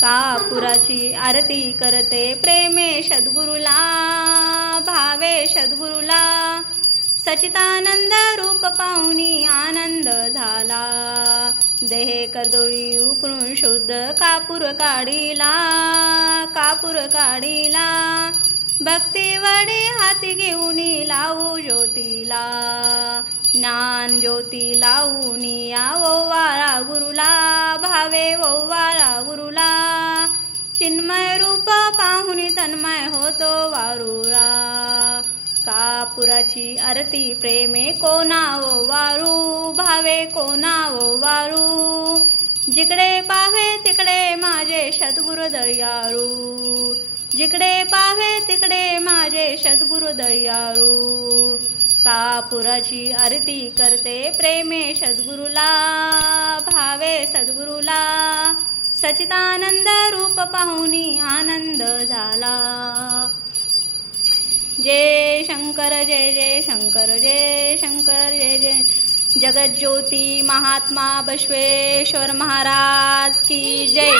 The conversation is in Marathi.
कापुराची आरती करते प्रेमे सद्गुरुला, भावे सद्गुरुला। सच्चिदानंद रूप पाहुनी आनंद झाला, देहे करदोळी उपरून शुद्ध कापूर काढिला, कापूर काढिला। भक्ती वडे हाती घेऊनी लावू ज्योतीला, ज्ञान ज्योती लावूनी या ओवाळा गुरुला, भावे ओवाळा गुरुला। चिन्मय रूप पाहुनी तन्मय होतो वारुळा, कापुराची आरती प्रेमे कोणा ओवाळू, भावे कोणा ओवाळू। जिकडे पाहे तिकडे माझे सद्गुरु दयाळू, जिकडे पाहे तिकडे माझे सद्गुरु दयाळू। कापुराची आरती करते प्रेमे सद्गुरुला, भावे सद्गुरुला। सच्चिदानंद रूप पाहुनी आनंद झाला। जय शंकर जय जय शंकर, जय शंकर जय जय। जगज्योती महात्मा बसवेश्वर महाराज की जय।